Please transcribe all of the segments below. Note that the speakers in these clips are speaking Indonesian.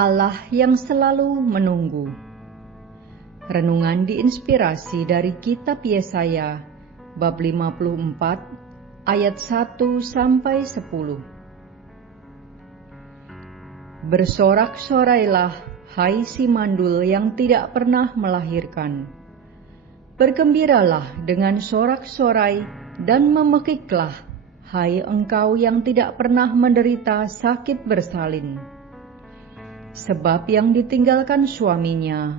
Allah yang selalu menunggu. Renungan diinspirasi dari kitab Yesaya bab 54 ayat 1-10. Bersorak-sorailah, hai si mandul yang tidak pernah melahirkan. Bergembiralah dengan sorak-sorai dan memekiklah, hai engkau yang tidak pernah menderita sakit bersalin. Sebab yang ditinggalkan suaminya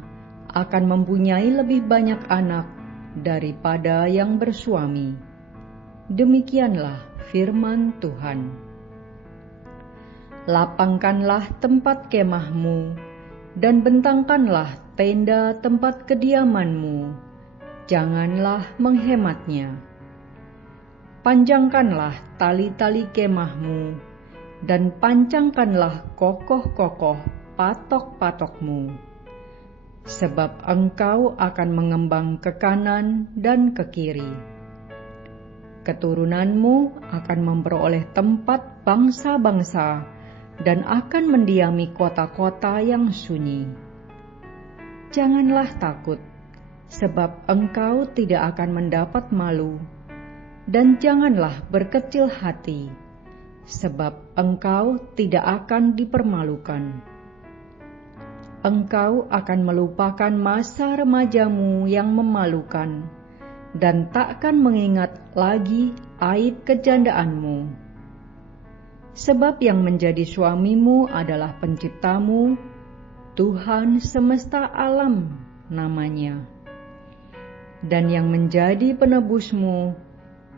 akan mempunyai lebih banyak anak daripada yang bersuami. Demikianlah firman Tuhan. Lapangkanlah tempat kemahmu dan bentangkanlah tenda tempat kediamanmu. Janganlah menghematnya. Panjangkanlah tali-tali kemahmu dan pancangkanlah kokoh-kokoh patok-patokmu. Sebab engkau akan mengembang ke kanan dan ke kiri. Keturunanmu akan memperoleh tempat bangsa-bangsa dan akan mendiami kota-kota yang sunyi. Janganlah takut, sebab engkau tidak akan mendapat malu, dan janganlah berkecil hati, sebab engkau tidak akan dipermalukan. Engkau akan melupakan masa remajamu yang memalukan, dan takkan mengingat lagi aib kejandaanmu. Sebab yang menjadi suamimu adalah penciptamu, Tuhan semesta alam namanya. Dan yang menjadi penebusmu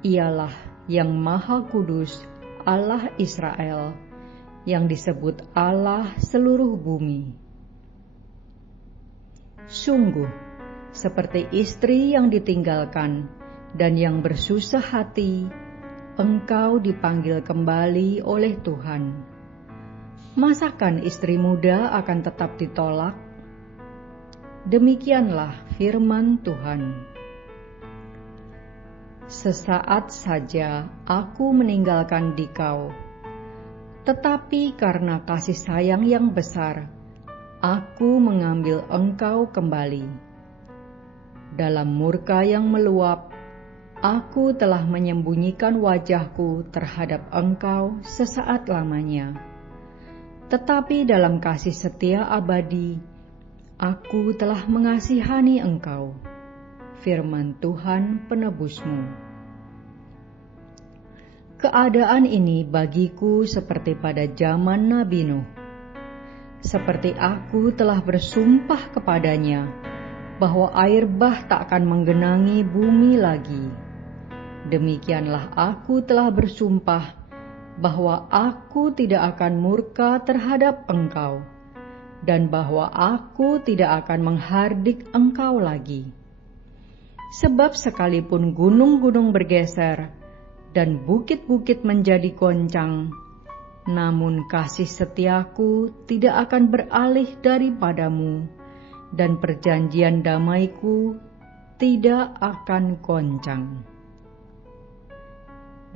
ialah yang Maha Kudus, Allah Israel, yang disebut Allah seluruh bumi. Sungguh, seperti istri yang ditinggalkan dan yang bersusah hati, engkau dipanggil kembali oleh Tuhan. Masakan istri muda akan tetap ditolak? Demikianlah firman Tuhan. Sesaat saja aku meninggalkan dikau, tetapi karena kasih sayang yang besar, aku mengambil engkau kembali. Dalam murka yang meluap, aku telah menyembunyikan wajahku terhadap engkau sesaat lamanya. Tetapi dalam kasih setia abadi, aku telah mengasihani engkau. Firman Tuhan penebusmu. Keadaan ini bagiku seperti pada zaman Nabi Nuh. Seperti aku telah bersumpah kepadanya, bahwa air bah tak akan menggenangi bumi lagi. Demikianlah aku telah bersumpah, bahwa aku tidak akan murka terhadap engkau, dan bahwa aku tidak akan menghardik engkau lagi. Sebab sekalipun gunung-gunung bergeser, dan bukit-bukit menjadi goncang, namun kasih setiaku tidak akan beralih daripadamu, dan perjanjian damaiku tidak akan goncang.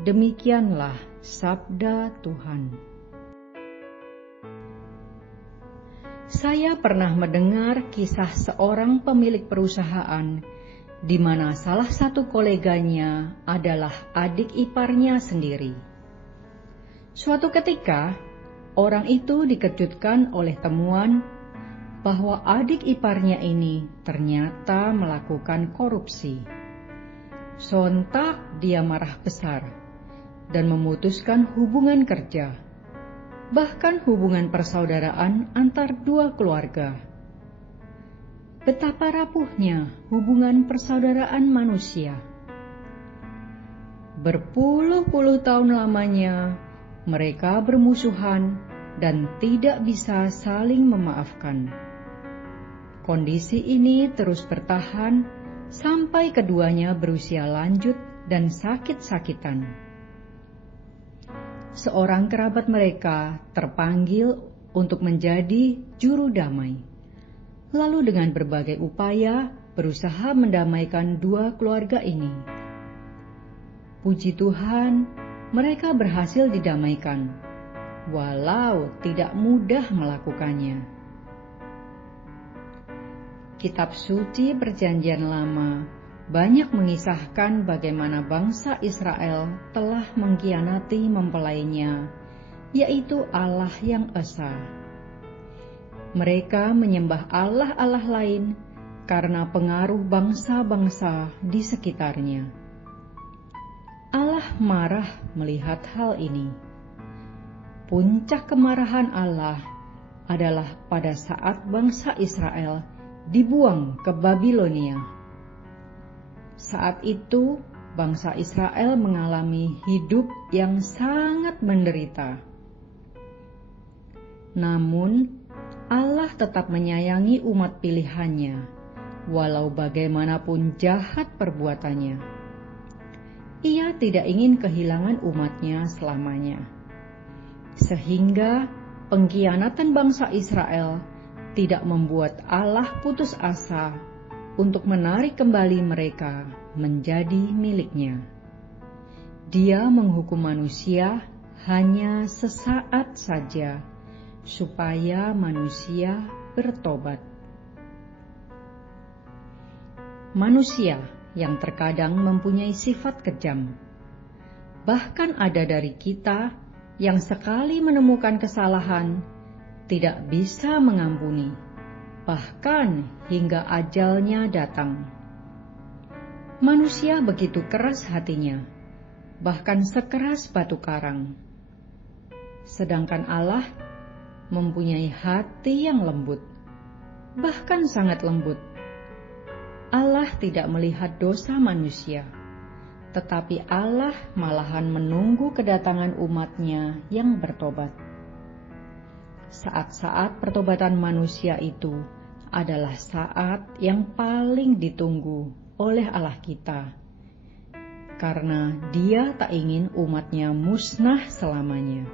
Demikianlah sabda Tuhan. Saya pernah mendengar kisah seorang pemilik perusahaan di mana salah satu koleganya adalah adik iparnya sendiri. Suatu ketika, orang itu dikejutkan oleh temuan bahwa adik iparnya ini ternyata melakukan korupsi. Sontak dia marah besar dan memutuskan hubungan kerja, bahkan hubungan persaudaraan antar dua keluarga. Betapa rapuhnya hubungan persaudaraan manusia. Berpuluh-puluh tahun lamanya mereka bermusuhan dan tidak bisa saling memaafkan. Kondisi ini terus bertahan sampai keduanya berusia lanjut dan sakit-sakitan. Seorang kerabat mereka terpanggil untuk menjadi juru damai. Lalu dengan berbagai upaya berusaha mendamaikan dua keluarga ini. Puji Tuhan, mereka berhasil didamaikan, walau tidak mudah melakukannya. Kitab suci Perjanjian Lama banyak mengisahkan bagaimana bangsa Israel telah mengkhianati mempelainya, yaitu Allah yang esa. Mereka menyembah allah-allah lain karena pengaruh bangsa-bangsa di sekitarnya. Allah marah melihat hal ini. Puncak kemarahan Allah adalah pada saat bangsa Israel dibuang ke Babilonia. Saat itu, bangsa Israel mengalami hidup yang sangat menderita. Namun, Allah tetap menyayangi umat pilihannya, walau bagaimanapun jahat perbuatannya. Ia tidak ingin kehilangan umatnya selamanya. Sehingga pengkhianatan bangsa Israel tidak membuat Allah putus asa untuk menarik kembali mereka menjadi miliknya. Dia menghukum manusia hanya sesaat saja, supaya manusia bertobat. Manusia yang terkadang mempunyai sifat kejam. Bahkan ada dari kita yang sekali menemukan kesalahan, tidak bisa mengampuni, bahkan hingga ajalnya datang. Manusia begitu keras hatinya, bahkan sekeras batu karang. Sedangkan Allah mempunyai hati yang lembut, bahkan sangat lembut. Allah tidak melihat dosa manusia, tetapi Allah malahan menunggu kedatangan umatnya yang bertobat. Saat-saat pertobatan manusia itu adalah saat yang paling ditunggu oleh Allah kita, karena Dia tak ingin umatnya musnah selamanya.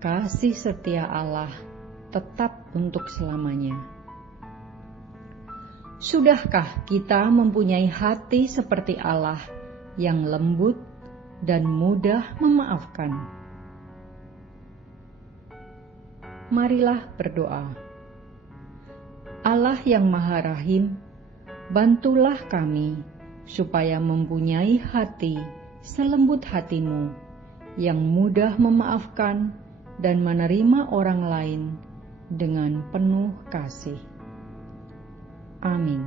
Kasih setia Allah tetap untuk selamanya. Sudahkah kita mempunyai hati seperti Allah yang lembut dan mudah memaafkan? Marilah berdoa. Allah yang Maha Rahim, bantulah kami supaya mempunyai hati selembut hati-Mu yang mudah memaafkan dan menerima orang lain dengan penuh kasih. Amin.